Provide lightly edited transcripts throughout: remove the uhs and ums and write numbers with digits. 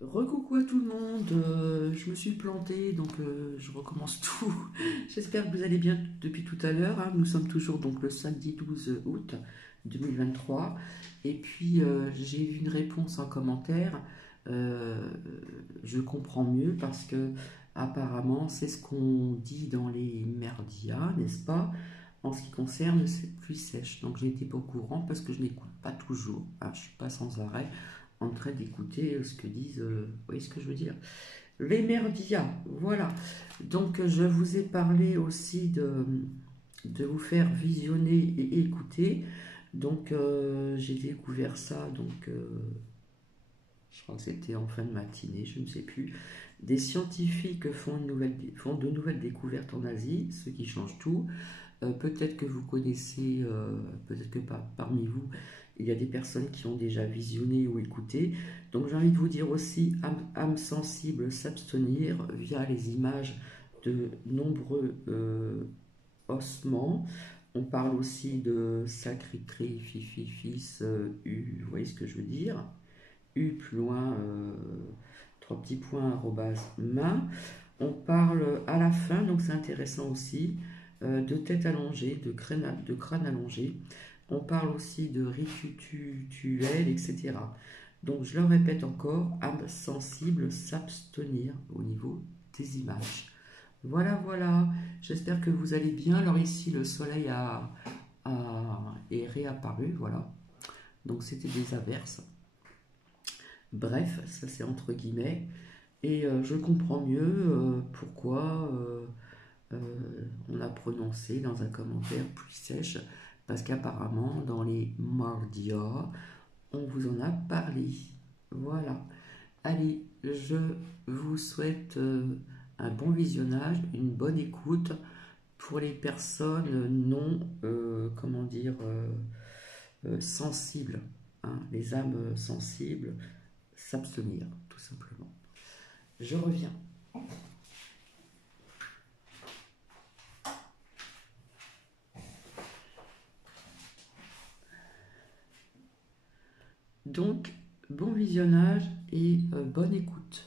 Recoucou à tout le monde, je me suis plantée donc je recommence tout. J'espère que vous allez bien depuis tout à l'heure, hein. Nous sommes toujours donc le samedi 12 août 2023 et puis j'ai eu une réponse en commentaire. Euh, je comprends mieux parce que apparemment c'est ce qu'on dit dans les merdias, n'est-ce pas? En ce qui concerne cette pluie sèche. Donc j'ai été pas au courant parce que je n'écoute pas toujours, hein, je suis pas sans arrêt en train d'écouter ce que disent, vous voyez ce que je veux dire? Les merdias, voilà. Donc je vous ai parlé aussi de vous faire visionner et écouter. Donc j'ai découvert ça, donc je crois que c'était en fin de matinée, je ne sais plus. Des scientifiques font de nouvelles découvertes en Asie, ce qui change tout. Peut-être que vous connaissez, peut-être que parmi vous, il y a des personnes qui ont déjà visionné ou écouté. Donc j'ai envie de vous dire aussi, âme sensible, s'abstenir via les images de nombreux ossements. On parle aussi de sacré-cré, fifi, fils, U, vous voyez ce que je veux dire? U plus loin, trois petits points, arrobase, main. On parle à la fin, donc c'est intéressant aussi, de tête allongée, de crâne allongé. On parle aussi de rituel, etc. Donc je le répète encore, âme sensible, s'abstenir au niveau des images. Voilà, voilà. J'espère que vous allez bien. Alors ici, le soleil est réapparu, voilà. Donc c'était des averses. Bref, ça c'est entre guillemets. Et je comprends mieux pourquoi on a prononcé dans un commentaire plus sèche, parce qu'apparemment dans les mardias, on vous en a parlé. Voilà. Allez, je vous souhaite un bon visionnage, une bonne écoute pour les personnes non, comment dire, sensibles, hein, les âmes sensibles, s'abstenir, tout simplement. Je reviens. Donc, bon visionnage et bonne écoute.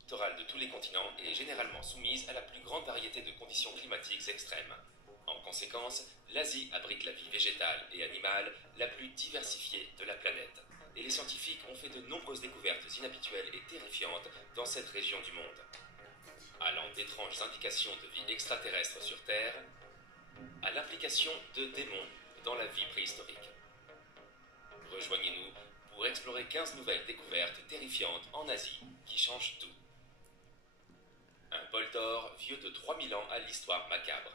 Littorale de tous les continents est généralement soumise à la plus grande variété de conditions climatiques extrêmes. En conséquence, l'Asie abrite la vie végétale et animale la plus diversifiée de la planète. Et les scientifiques ont fait de nombreuses découvertes inhabituelles et terrifiantes dans cette région du monde, allant d'étranges indications de vie extraterrestre sur Terre à l'implication de démons dans la vie préhistorique. Rejoignez-nous pour explorer 15 nouvelles découvertes terrifiantes en Asie qui changent tout. Un bol d'or vieux de 3000 ans à l'histoire macabre.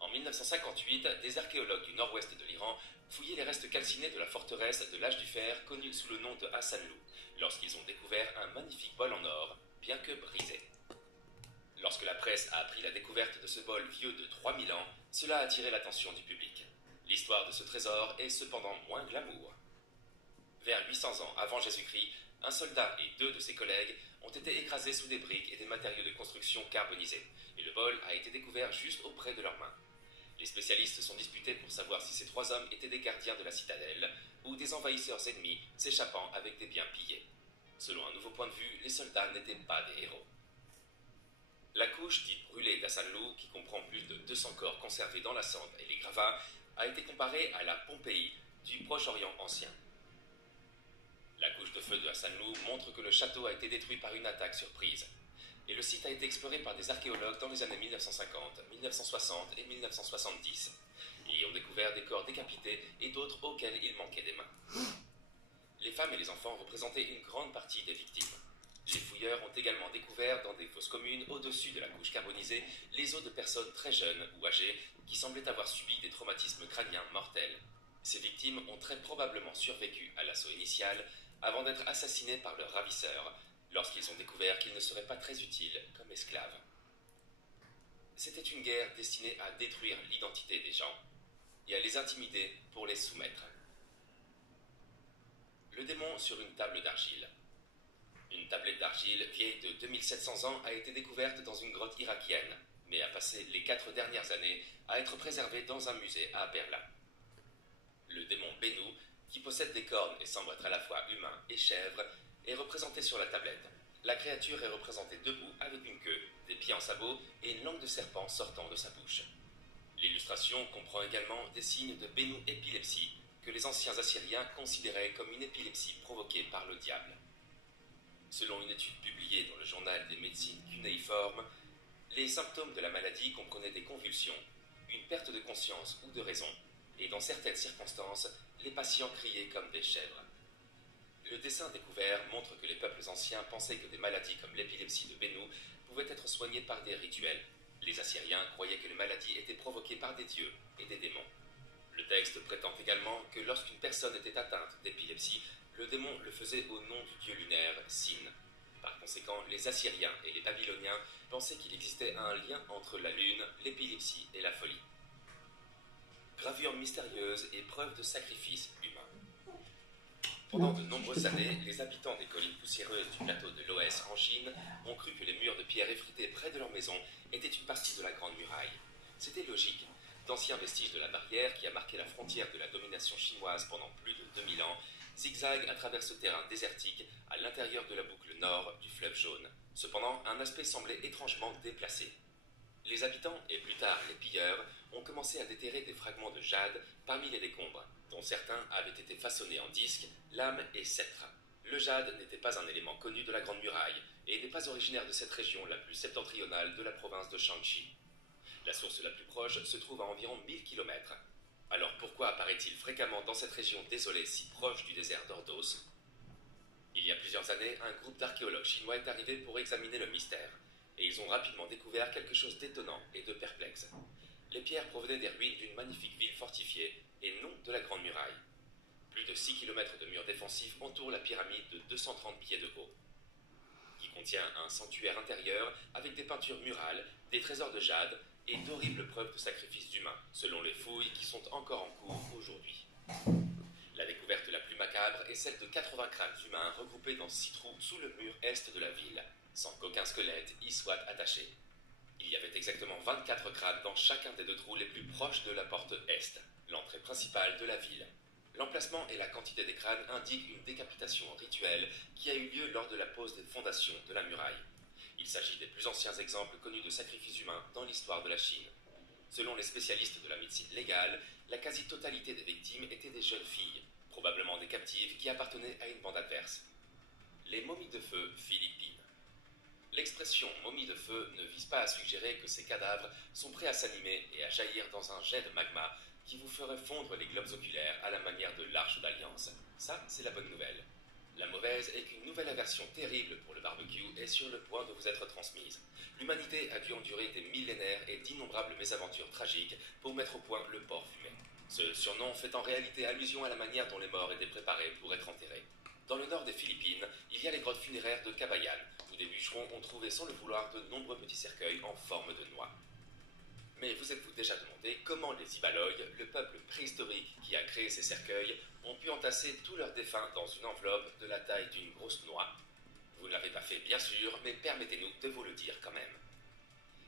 En 1958, des archéologues du nord-ouest de l'Iran fouillaient les restes calcinés de la forteresse de l'âge du fer connue sous le nom de Hassanlou, lorsqu'ils ont découvert un magnifique bol en or, bien que brisé. Lorsque la presse a appris la découverte de ce bol vieux de 3000 ans, cela a attiré l'attention du public. L'histoire de ce trésor est cependant moins glamour. Vers 800 ans avant Jésus-Christ, un soldat et deux de ses collègues ont été écrasés sous des briques et des matériaux de construction carbonisés, et le bol a été découvert juste auprès de leurs mains. Les spécialistes sont disputés pour savoir si ces trois hommes étaient des gardiens de la citadelle ou des envahisseurs ennemis s'échappant avec des biens pillés. Selon un nouveau point de vue, les soldats n'étaient pas des héros. La couche dite brûlée d'Hassanlou, qui comprend plus de 200 corps conservés dans la cendre et les gravats, a été comparée à la Pompéi du Proche-Orient ancien. La couche de feu de Hassanlou montre que le château a été détruit par une attaque surprise. Et le site a été exploré par des archéologues dans les années 1950, 1960 et 1970. Ils y ont découvert des corps décapités et d'autres auxquels il manquait des mains. Les femmes et les enfants représentaient une grande partie des victimes. Les fouilleurs ont également découvert dans des fosses communes, au-dessus de la couche carbonisée, les os de personnes très jeunes ou âgées qui semblaient avoir subi des traumatismes crâniens mortels. Ces victimes ont très probablement survécu à l'assaut initial avant d'être assassinés par leurs ravisseurs, lorsqu'ils ont découvert qu'ils ne seraient pas très utiles comme esclaves. C'était une guerre destinée à détruire l'identité des gens et à les intimider pour les soumettre. Le démon sur une table d'argile. Une tablette d'argile vieille de 2700 ans a été découverte dans une grotte irakienne, mais a passé les 4 dernières années à être préservée dans un musée à Berlin. Le démon Bennu, qui possède des cornes et semble être à la fois humain et chèvre, est représenté sur la tablette. La créature est représentée debout avec une queue, des pieds en sabot et une langue de serpent sortant de sa bouche. L'illustration comprend également des signes de bénou-épilepsie que les anciens Assyriens considéraient comme une épilepsie provoquée par le diable. Selon une étude publiée dans le journal des médecines cunéiformes, les symptômes de la maladie comprenaient des convulsions, une perte de conscience ou de raison, et dans certaines circonstances, les patients criaient comme des chèvres. Le dessin découvert montre que les peuples anciens pensaient que des maladies comme l'épilepsie de Bénou pouvaient être soignées par des rituels. Les Assyriens croyaient que les maladies étaient provoquées par des dieux et des démons. Le texte prétend également que lorsqu'une personne était atteinte d'épilepsie, le démon le faisait au nom du dieu lunaire Sin. Par conséquent, les Assyriens et les Babyloniens pensaient qu'il existait un lien entre la lune, l'épilepsie et la folie. Gravure mystérieuse et preuve de sacrifice humain. Pendant de nombreuses années, les habitants des collines poussiéreuses du plateau de l'Oès en Chine ont cru que les murs de pierre effritées près de leur maison étaient une partie de la Grande Muraille. C'était logique. D'anciens vestiges de la barrière qui a marqué la frontière de la domination chinoise pendant plus de 2000 ans zigzaguent à travers ce terrain désertique à l'intérieur de la boucle nord du fleuve Jaune. Cependant, un aspect semblait étrangement déplacé. Les habitants, et plus tard les pilleurs, ont commencé à déterrer des fragments de jade parmi les décombres, dont certains avaient été façonnés en disques, lames et sceptres. Le jade n'était pas un élément connu de la Grande Muraille et n'est pas originaire de cette région la plus septentrionale de la province de Shanxi. La source la plus proche se trouve à environ 1000 km. Alors pourquoi apparaît-il fréquemment dans cette région désolée si proche du désert d'Ordos? Il y a plusieurs années, un groupe d'archéologues chinois est arrivé pour examiner le mystère, et ils ont rapidement découvert quelque chose d'étonnant et de perplexe. Les pierres provenaient des ruines d'une magnifique ville fortifiée, et non de la Grande Muraille. Plus de 6 km de murs défensifs entourent la pyramide de 230 pieds de haut, qui contient un sanctuaire intérieur avec des peintures murales, des trésors de jade et d'horribles preuves de sacrifices humains, selon les fouilles qui sont encore en cours aujourd'hui. La découverte la plus macabre est celle de 80 crânes humains regroupés dans 6 trous sous le mur est de la ville, sans qu'aucun squelette y soit attaché. Il y avait exactement 24 crânes dans chacun des 2 trous les plus proches de la porte est, l'entrée principale de la ville. L'emplacement et la quantité des crânes indiquent une décapitation rituelle qui a eu lieu lors de la pose des fondations de la muraille. Il s'agit des plus anciens exemples connus de sacrifices humains dans l'histoire de la Chine. Selon les spécialistes de la médecine légale, la quasi-totalité des victimes étaient des jeunes filles, probablement des captives qui appartenaient à une bande adverse. Les momies de feu philippines. L'expression momie de feu ne vise pas à suggérer que ces cadavres sont prêts à s'animer et à jaillir dans un jet de magma qui vous ferait fondre les globes oculaires à la manière de l'Arche d'Alliance. Ça, c'est la bonne nouvelle. La mauvaise est qu'une nouvelle aversion terrible pour le barbecue est sur le point de vous être transmise. L'humanité a dû endurer des millénaires et d'innombrables mésaventures tragiques pour mettre au point le porc fumé. Ce surnom fait en réalité allusion à la manière dont les morts étaient préparés pour être enterrés. Dans le nord des Philippines, il y a les grottes funéraires de Cavayan, où des bûcherons ont trouvé sans le vouloir de nombreux petits cercueils en forme de noix. Mais vous êtes-vous déjà demandé comment les Ibaloïs, le peuple préhistorique qui a créé ces cercueils, ont pu entasser tous leurs défunts dans une enveloppe de la taille d'une grosse noix? Vous ne l'avez pas fait bien sûr, mais permettez-nous de vous le dire quand même.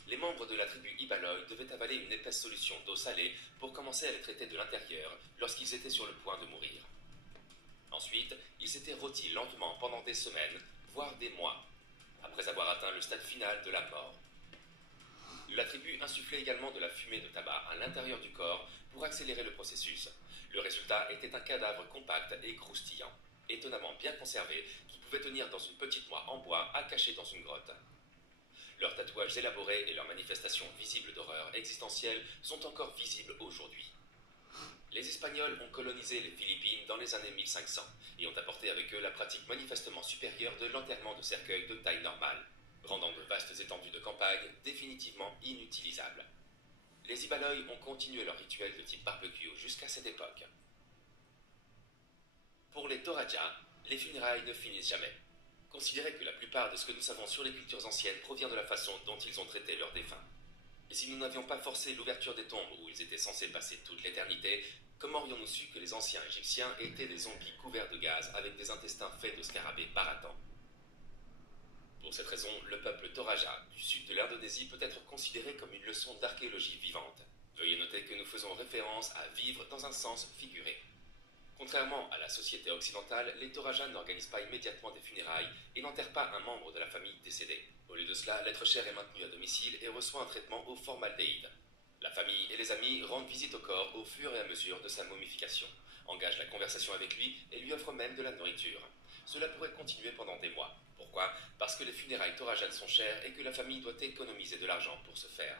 Les membres de la tribu Ibaloï devaient avaler une épaisse solution d'eau salée pour commencer à les traiter de l'intérieur lorsqu'ils étaient sur le point de mourir. Ensuite, ils s'étaient rôtis lentement pendant des semaines, voire des mois, après avoir atteint le stade final de la mort. La tribu insufflait également de la fumée de tabac à l'intérieur du corps pour accélérer le processus. Le résultat était un cadavre compact et croustillant, étonnamment bien conservé, qui pouvait tenir dans une petite noix en bois à cacher dans une grotte. Leurs tatouages élaborés et leurs manifestations visibles d'horreur existentielle sont encore visibles aujourd'hui. Les Espagnols ont colonisé les Philippines dans les années 1500 et ont apporté avec eux la pratique manifestement supérieure de l'enterrement de cercueils de taille normale, rendant de vastes étendues de campagne définitivement inutilisables. Les Ibaloïs ont continué leur rituel de type barbecue jusqu'à cette époque. Pour les Toraja, les funérailles ne finissent jamais. Considérez que la plupart de ce que nous savons sur les cultures anciennes provient de la façon dont ils ont traité leurs défunts. Et si nous n'avions pas forcé l'ouverture des tombes où ils étaient censés passer toute l'éternité, comment aurions-nous su que les anciens Égyptiens étaient des zombies couverts de gaz avec des intestins faits de scarabées baratants? Pour cette raison, le peuple Toraja du sud de l'Indonésie peut être considéré comme une leçon d'archéologie vivante. Veuillez noter que nous faisons référence à vivre dans un sens figuré. Contrairement à la société occidentale, les Toraja n'organisent pas immédiatement des funérailles et n'enterrent pas un membre de la famille décédé. Au lieu de cela, l'être cher est maintenu à domicile et reçoit un traitement au formaldéhyde. La famille et les amis rendent visite au corps au fur et à mesure de sa momification, engagent la conversation avec lui et lui offrent même de la nourriture. Cela pourrait continuer pendant des mois. Pourquoi? Parce que les funérailles torajanes sont chères et que la famille doit économiser de l'argent pour ce faire.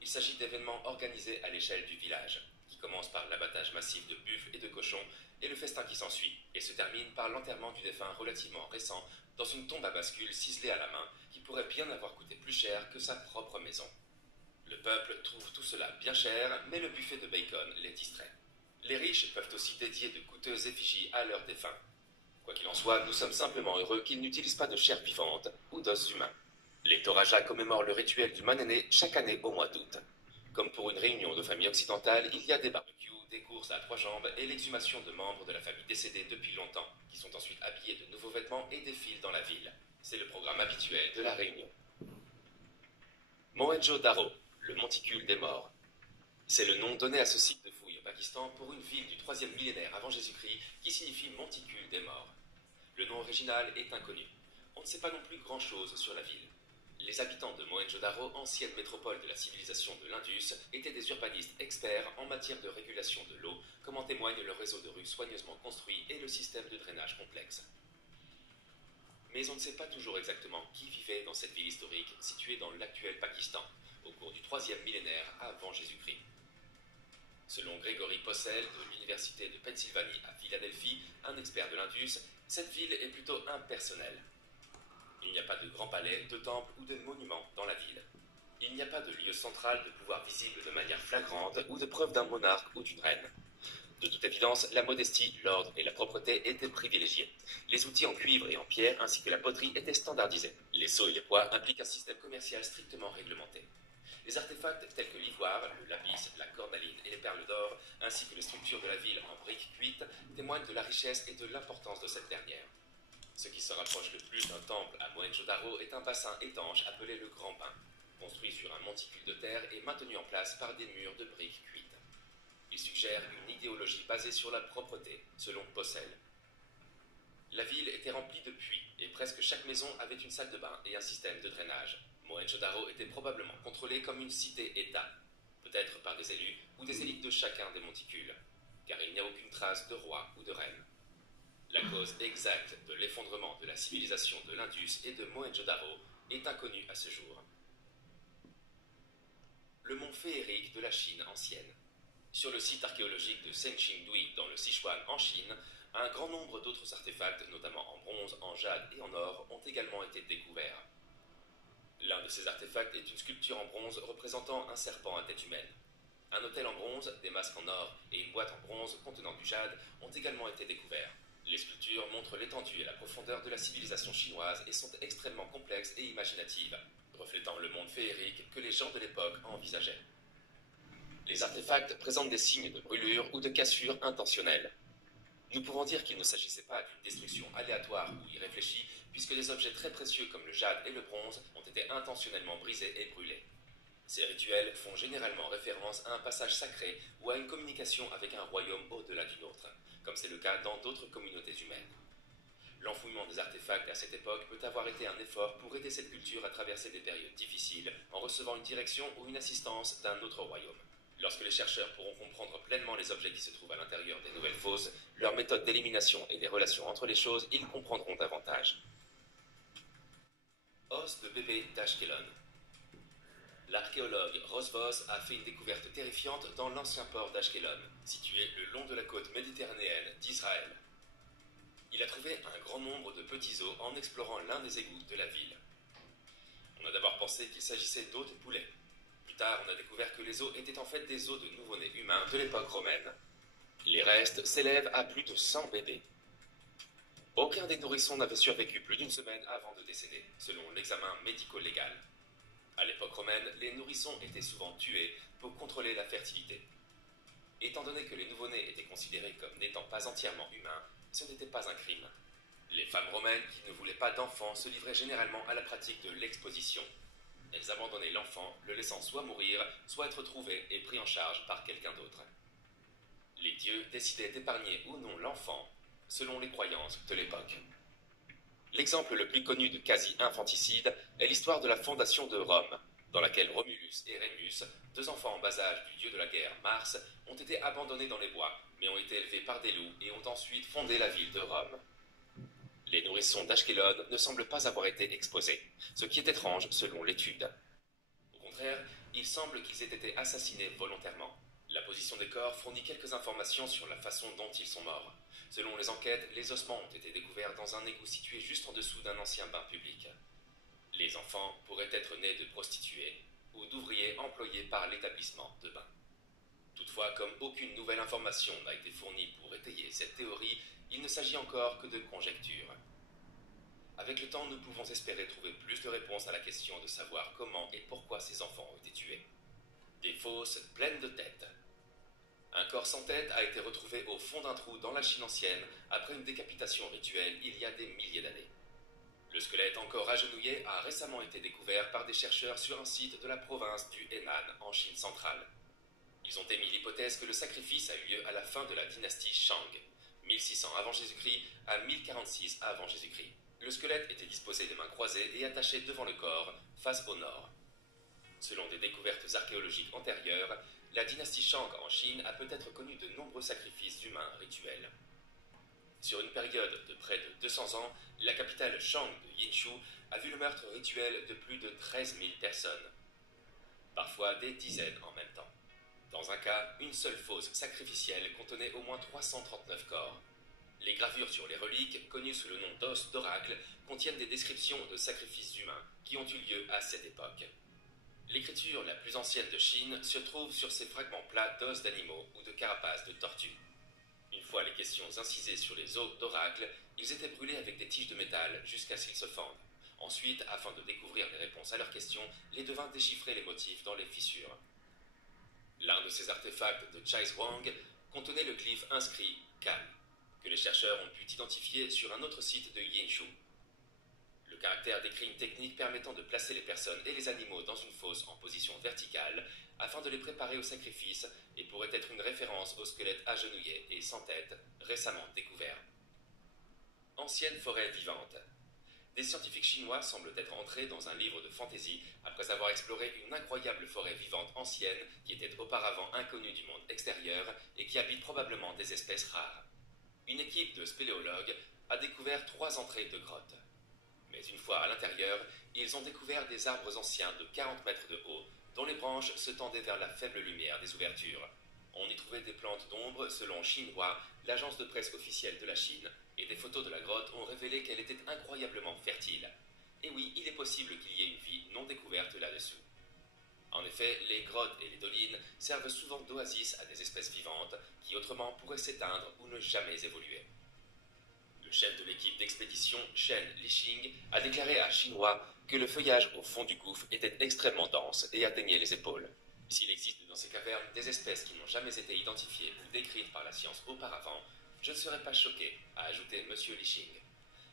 Il s'agit d'événements organisés à l'échelle du village, qui commencent par l'abattage massif de buffles et de cochons et le festin qui s'ensuit, et se termine par l'enterrement du défunt relativement récent dans une tombe à bascule ciselée à la main qui pourrait bien avoir coûté plus cher que sa propre maison. Le peuple trouve tout cela bien cher, mais le buffet de bacon les distrait. Les riches peuvent aussi dédier de coûteuses effigies à leurs défunts. Quoi qu'il en soit, nous sommes simplement heureux qu'ils n'utilisent pas de chair vivante ou d'os humains. Les Toraja commémorent le rituel du Manene chaque année au mois d'août. Comme pour une réunion de famille occidentale, il y a des barbecues, des courses à 3 jambes et l'exhumation de membres de la famille décédée depuis longtemps, qui sont ensuite habillés de nouveaux vêtements et défilent dans la ville. C'est le programme habituel de la réunion. Mohenjo-Daro, le monticule des morts. C'est le nom donné à ce site de fouilles au Pakistan pour une ville du 3e millénaire avant Jésus-Christ qui signifie monticule des morts. Le nom original est inconnu. On ne sait pas non plus grand-chose sur la ville. Les habitants de Mohenjo-Daro, ancienne métropole de la civilisation de l'Indus, étaient des urbanistes experts en matière de régulation de l'eau, comme en témoigne leur réseau de rues soigneusement construit et le système de drainage complexe. Mais on ne sait pas toujours exactement qui vivait dans cette ville historique située dans l'actuel Pakistan, au cours du 3e millénaire avant Jésus-Christ. Selon Gregory Possel de l'Université de Pennsylvanie à Philadelphie, un expert de l'Indus, cette ville est plutôt impersonnelle. Il n'y a pas de grands palais, de temples ou de monuments dans la ville. Il n'y a pas de lieu central de pouvoir visible de manière flagrante ou de preuve d'un monarque ou d'une reine. De toute évidence, la modestie, l'ordre et la propreté étaient privilégiés. Les outils en cuivre et en pierre ainsi que la poterie étaient standardisés. Les seaux et les poids impliquent un système commercial strictement réglementé. Les artefacts tels que l'ivoire, le lapis, la cornaline et les perles d'or, ainsi que les structures de la ville en briques cuites, témoignent de la richesse et de l'importance de cette dernière. Ce qui se rapproche le plus d'un temple à Mohenjo-Daro est un bassin étanche appelé le Grand Bain, construit sur un monticule de terre et maintenu en place par des murs de briques cuites. Il suggère une idéologie basée sur la propreté, selon Possel. La ville était remplie de puits, et presque chaque maison avait une salle de bain et un système de drainage. Mohenjo-Daro était probablement contrôlée comme une cité-État, peut-être par des élus ou des élites de chacun des monticules, car il n'y a aucune trace de roi ou de reine. La cause exacte de l'effondrement de la civilisation de l'Indus et de Mohenjo-Daro est inconnue à ce jour. Le mont féerique de la Chine ancienne. Sur le site archéologique de Senqingdui dans le Sichuan en Chine, un grand nombre d'autres artefacts, notamment en bronze, en jade et en or, ont également été découverts. L'un de ces artefacts est une sculpture en bronze représentant un serpent à tête humaine. Un autel en bronze, des masques en or et une boîte en bronze contenant du jade ont également été découverts. Les sculptures montrent l'étendue et la profondeur de la civilisation chinoise et sont extrêmement complexes et imaginatives, reflétant le monde féerique que les gens de l'époque envisageaient. Les artefacts présentent des signes de brûlure ou de cassure intentionnelle. Nous pouvons dire qu'il ne s'agissait pas d'une destruction aléatoire ou irréfléchie, puisque des objets très précieux comme le jade et le bronze ont été intentionnellement brisés et brûlés. Ces rituels font généralement référence à un passage sacré ou à une communication avec un royaume au-delà du nôtre, comme c'est le cas dans d'autres communautés humaines. L'enfouissement des artefacts à cette époque peut avoir été un effort pour aider cette culture à traverser des périodes difficiles en recevant une direction ou une assistance d'un autre royaume. Lorsque les chercheurs pourront comprendre pleinement les objets qui se trouvent à l'intérieur des nouvelles fosses, leur méthode d'élimination et des relations entre les choses, ils comprendront davantage. Os de bébé d'Ashkelon. L'archéologue Ross Voss a fait une découverte terrifiante dans l'ancien port d'Ashkelon, situé le long de la côte méditerranéenne d'Israël. Il a trouvé un grand nombre de petits os en explorant l'un des égouts de la ville. On a d'abord pensé qu'il s'agissait d'os de poulet. Plus tard, on a découvert que les os étaient en fait des os de nouveau-nés humains de l'époque romaine. Les restes s'élèvent à plus de 100 bébés. Aucun des nourrissons n'avait survécu plus d'une semaine avant de décéder, selon l'examen médico-légal. À l'époque romaine, les nourrissons étaient souvent tués pour contrôler la fertilité. Étant donné que les nouveau-nés étaient considérés comme n'étant pas entièrement humains, ce n'était pas un crime. Les femmes romaines qui ne voulaient pas d'enfants se livraient généralement à la pratique de l'exposition. Elles abandonnaient l'enfant, le laissant soit mourir, soit être trouvé et pris en charge par quelqu'un d'autre. Les dieux décidaient d'épargner ou non l'enfant, selon les croyances de l'époque. L'exemple le plus connu de quasi-infanticide est l'histoire de la fondation de Rome, dans laquelle Romulus et Rémus, deux enfants en bas âge du dieu de la guerre Mars, ont été abandonnés dans les bois, mais ont été élevés par des loups et ont ensuite fondé la ville de Rome. Les nourrissons d'Ashkelon ne semblent pas avoir été exposés, ce qui est étrange selon l'étude. Au contraire, il semble qu'ils aient été assassinés volontairement. La position des corps fournit quelques informations sur la façon dont ils sont morts. Selon les enquêtes, les ossements ont été découverts dans un égout situé juste en dessous d'un ancien bain public. Les enfants pourraient être nés de prostituées ou d'ouvriers employés par l'établissement de bains. Toutefois, comme aucune nouvelle information n'a été fournie pour étayer cette théorie, il ne s'agit encore que de conjectures. Avec le temps, nous pouvons espérer trouver plus de réponses à la question de savoir comment et pourquoi ces enfants ont été tués. Des fosses pleines de têtes. Un corps sans tête a été retrouvé au fond d'un trou dans la Chine ancienne après une décapitation rituelle il y a des milliers d'années. Le squelette encore agenouillé a récemment été découvert par des chercheurs sur un site de la province du Henan en Chine centrale. Ils ont émis l'hypothèse que le sacrifice a eu lieu à la fin de la dynastie Shang, 1600 avant Jésus-Christ à 1046 avant Jésus-Christ. Le squelette était disposé des mains croisées et attaché devant le corps, face au nord. Selon des découvertes archéologiques antérieures, la dynastie Shang en Chine a peut-être connu de nombreux sacrifices humains rituels. Sur une période de près de 200 ans, la capitale Shang de Yinshu a vu le meurtre rituel de plus de 13 000 personnes, parfois des dizaines en même temps. Dans un cas, une seule fosse sacrificielle contenait au moins 339 corps. Les gravures sur les reliques, connues sous le nom d'os d'oracle, contiennent des descriptions de sacrifices humains qui ont eu lieu à cette époque. L'écriture la plus ancienne de Chine se trouve sur ces fragments plats d'os d'animaux ou de carapaces de tortues. Une fois les questions incisées sur les os d'oracle, ils étaient brûlés avec des tiges de métal jusqu'à ce qu'ils se fendent. Ensuite, afin de découvrir les réponses à leurs questions, les devins déchiffraient les motifs dans les fissures. L'un de ces artefacts de Chai Wang contenait le glyphe inscrit Kan, que les chercheurs ont pu identifier sur un autre site de Yinshu. Le caractère décrit une technique permettant de placer les personnes et les animaux dans une fosse en position verticale afin de les préparer au sacrifice et pourrait être une référence au squelette agenouillé et sans tête récemment découvert. Ancienne forêt vivante. Des scientifiques chinois semblent être entrés dans un livre de fantaisie après avoir exploré une incroyable forêt vivante ancienne qui était auparavant inconnue du monde extérieur et qui habite probablement des espèces rares. Une équipe de spéléologues a découvert 3 entrées de grottes. Mais une fois à l'intérieur, ils ont découvert des arbres anciens de 40 mètres de haut, dont les branches se tendaient vers la faible lumière des ouvertures. On y trouvait des plantes d'ombre selon Xinhua, l'agence de presse officielle de la Chine, et des photos de la grotte ont révélé qu'elle était incroyablement fertile. Et oui, il est possible qu'il y ait une vie non découverte là-dessous. En effet, les grottes et les dolines servent souvent d'oasis à des espèces vivantes qui autrement pourraient s'éteindre ou ne jamais évoluer. Le chef de l'équipe d'expédition, Shen Lixing, a déclaré à Xinhua que le feuillage au fond du gouffre était extrêmement dense et atteignait les épaules. S'il existe dans ces cavernes des espèces qui n'ont jamais été identifiées ou décrites par la science auparavant, je ne serais pas choqué, a ajouté M. Lixing.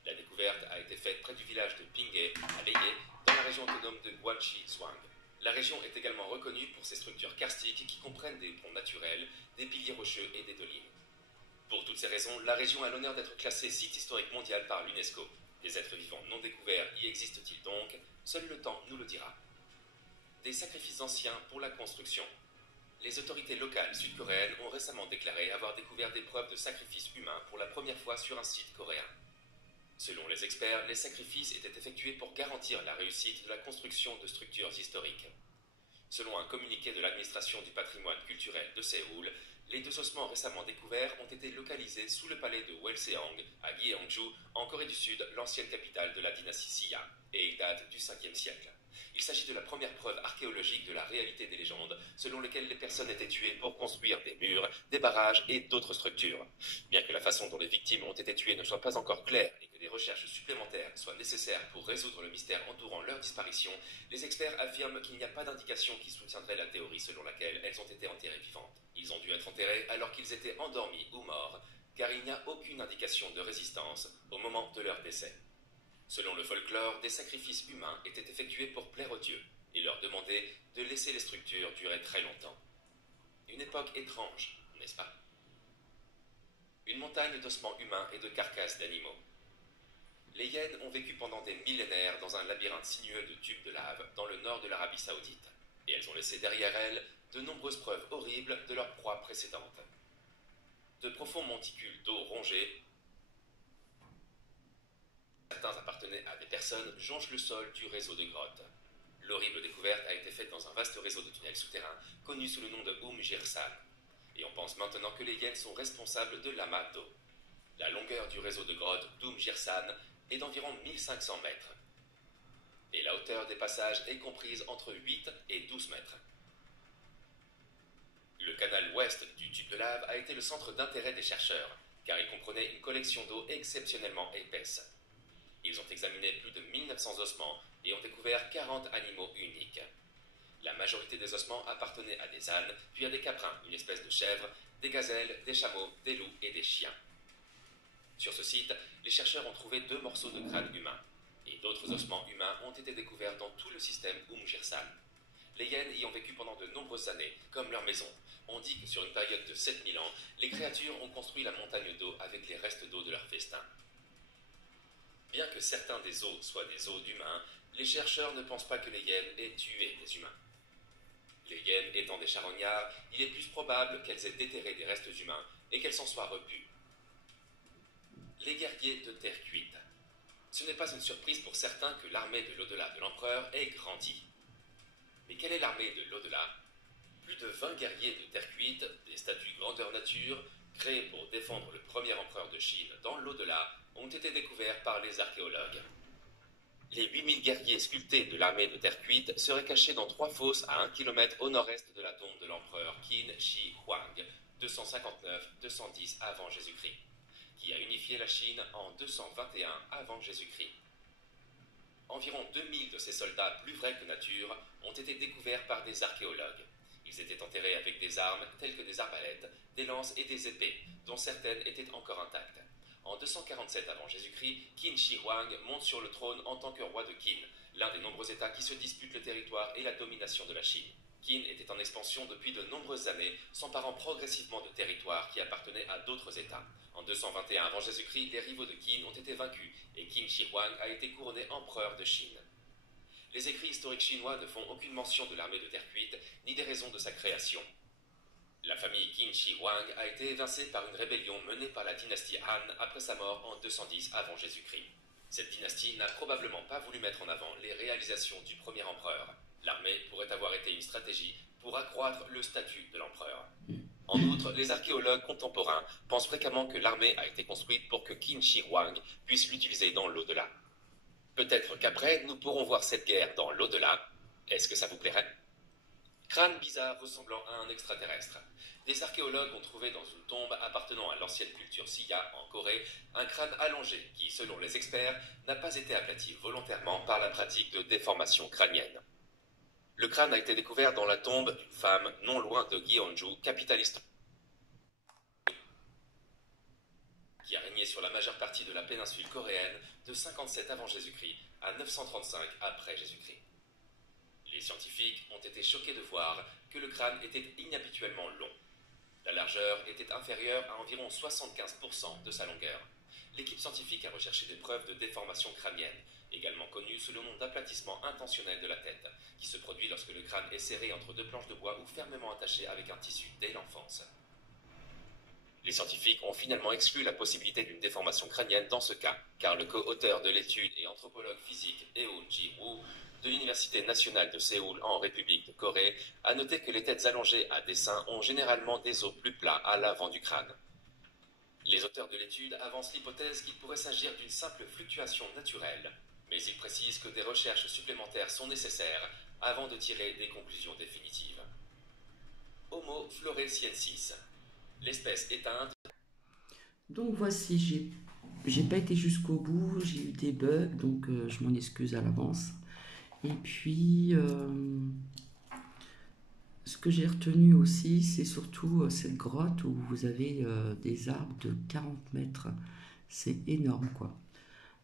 La découverte a été faite près du village de Pinghe, à Leyé, dans la région autonome de Guangxi-Zhuang. La région est également reconnue pour ses structures karstiques qui comprennent des ponts naturels, des piliers rocheux et des dolines. Pour toutes ces raisons, la région a l'honneur d'être classée site historique mondial par l'UNESCO. Des êtres vivants non découverts y existent-ils donc? Seul le temps nous le dira. Des sacrifices anciens pour la construction. Les autorités locales sud-coréennes ont récemment déclaré avoir découvert des preuves de sacrifices humains pour la première fois sur un site coréen. Selon les experts, les sacrifices étaient effectués pour garantir la réussite de la construction de structures historiques. Selon un communiqué de l'administration du patrimoine culturel de Séoul, les 2 ossements récemment découverts ont été localisés sous le palais de Welseong, à Gyeongju, en Corée du Sud, l'ancienne capitale de la dynastie Sia, et ils datent du 5e siècle. Il s'agit de la première preuve archéologique de la réalité des légendes, selon lesquelles les personnes étaient tuées pour construire des murs, des barrages et d'autres structures. Bien que la façon dont les victimes ont été tuées ne soit pas encore claire et que des recherches supplémentaires soient nécessaires pour résoudre le mystère entourant leur disparition, les experts affirment qu'il n'y a pas d'indication qui soutiendrait la théorie selon laquelle elles ont été enterrées vivantes. Ils ont dû être enterrés alors qu'ils étaient endormis ou morts, car il n'y a aucune indication de résistance au moment de leur décès. Selon le folklore, des sacrifices humains étaient effectués pour plaire aux dieux et leur demander de laisser les structures durer très longtemps. Une époque étrange, n'est-ce pas? Une montagne d'ossements humains et de carcasses d'animaux. Les hyènes ont vécu pendant des millénaires dans un labyrinthe sinueux de tubes de lave dans le nord de l'Arabie Saoudite, et elles ont laissé derrière elles de nombreuses preuves horribles de leur proie précédente. De profonds monticules d'eau rongés, certains appartenaient à des personnes, jonchent le sol du réseau de grottes. L'horrible découverte a été faite dans un vaste réseau de tunnels souterrains, connu sous le nom de Girsan, et on pense maintenant que les hyènes sont responsables de l'amas d'eau. La longueur du réseau de grottes Girsan est d'environ 1500 mètres, et la hauteur des passages est comprise entre 8 et 12 mètres. Le canal ouest du tube de lave a été le centre d'intérêt des chercheurs, car il comprenait une collection d'eau exceptionnellement épaisse. Ils ont examiné plus de 1900 ossements et ont découvert 40 animaux uniques. La majorité des ossements appartenaient à des ânes, puis à des caprins, une espèce de chèvre, des gazelles, des chameaux, des loups et des chiens. Sur ce site, les chercheurs ont trouvé 2 morceaux de crâne humain, et d'autres ossements humains ont été découverts dans tout le système Girsan. Les hyènes y ont vécu pendant de nombreuses années, comme leur maison. On dit que sur une période de 7000 ans, les créatures ont construit la montagne d'eau avec les restes d'eau de leur festin. Bien que certains des os soient des os d'humains, les chercheurs ne pensent pas que les hyènes aient tué des humains. Les hyènes étant des charognards, il est plus probable qu'elles aient déterré des restes humains et qu'elles s'en soient repues. Les guerriers de terre cuite. Ce n'est pas une surprise pour certains que l'armée de l'au-delà de l'empereur ait grandi. Mais quelle est l'armée de l'au-delà? Plus de 20 guerriers de terre cuite, des statues grandeur nature, créés pour défendre le premier empereur de Chine dans l'au-delà, ont été découverts par les archéologues. Les 8000 guerriers sculptés de l'armée de terre cuite seraient cachés dans 3 fosses à 1 km au nord-est de la tombe de l'empereur Qin Shi Huang, 259-210 avant Jésus-Christ, qui a unifié la Chine en 221 avant Jésus-Christ. Environ 2000 de ces soldats plus vrais que nature ont été découverts par des archéologues. Ils étaient enterrés avec des armes telles que des arbalètes, des lances et des épées, dont certaines étaient encore intactes. En 247 avant Jésus-Christ, Qin Shi Huang monte sur le trône en tant que roi de Qin, l'un des nombreux États qui se disputent le territoire et la domination de la Chine. Qin était en expansion depuis de nombreuses années, s'emparant progressivement de territoires qui appartenaient à d'autres États. En 221 avant Jésus-Christ, les rivaux de Qin ont été vaincus et Qin Shi Huang a été couronné empereur de Chine. Les écrits historiques chinois ne font aucune mention de l'armée de terre cuite ni des raisons de sa création. La famille Qin Shi Huang a été évincée par une rébellion menée par la dynastie Han après sa mort en 210 avant Jésus-Christ. Cette dynastie n'a probablement pas voulu mettre en avant les réalisations du premier empereur. L'armée pourrait avoir été une stratégie pour accroître le statut de l'empereur. En outre, les archéologues contemporains pensent fréquemment que l'armée a été construite pour que Qin Shi Huang puisse l'utiliser dans l'au-delà. Peut-être qu'après, nous pourrons voir cette guerre dans l'au-delà. Est-ce que ça vous plairait? Crâne bizarre ressemblant à un extraterrestre. Des archéologues ont trouvé dans une tombe appartenant à l'ancienne culture Sia en Corée un crâne allongé qui, selon les experts, n'a pas été aplati volontairement par la pratique de déformation crânienne. Le crâne a été découvert dans la tombe d'une femme non loin de Gyeongju, capitale historique, qui a régné sur la majeure partie de la péninsule coréenne de 57 avant Jésus-Christ à 935 après Jésus-Christ. Les scientifiques ont été choqués de voir que le crâne était inhabituellement long. La largeur était inférieure à environ 75% de sa longueur. L'équipe scientifique a recherché des preuves de déformation crânienne, également connues sous le nom d'aplatissement intentionnel de la tête, qui se produit lorsque le crâne est serré entre 2 planches de bois ou fermement attaché avec un tissu dès l'enfance. Les scientifiques ont finalement exclu la possibilité d'une déformation crânienne dans ce cas, car le co-auteur de l'étude et anthropologue physique Eun-ji Woo de l'Université nationale de Séoul en République de Corée a noté que les têtes allongées à dessin ont généralement des os plus plats à l'avant du crâne. Les auteurs de l'étude avancent l'hypothèse qu'il pourrait s'agir d'une simple fluctuation naturelle, mais ils précisent que des recherches supplémentaires sont nécessaires avant de tirer des conclusions définitives. Homo floresiensis. L'espèce éteinte. Donc voici, j'ai pas été jusqu'au bout, j'ai eu des bugs, donc je m'en excuse à l'avance. Et puis, ce que j'ai retenu aussi, c'est surtout cette grotte où vous avez des arbres de 40 mètres. C'est énorme, quoi.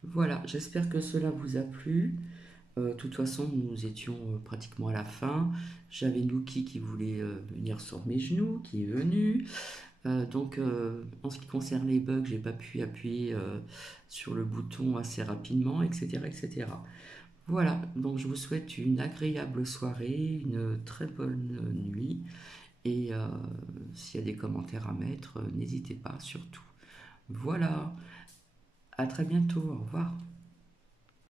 Voilà, j'espère que cela vous a plu. De toute façon, nous étions pratiquement à la fin. J'avais Nuki qui voulait venir sur mes genoux, qui est venu. En ce qui concerne les bugs, j'ai pas pu appuyer sur le bouton assez rapidement, etc., etc. Voilà, donc je vous souhaite une agréable soirée, une très bonne nuit. Et s'il y a des commentaires à mettre, n'hésitez pas surtout. Voilà, à très bientôt, au revoir.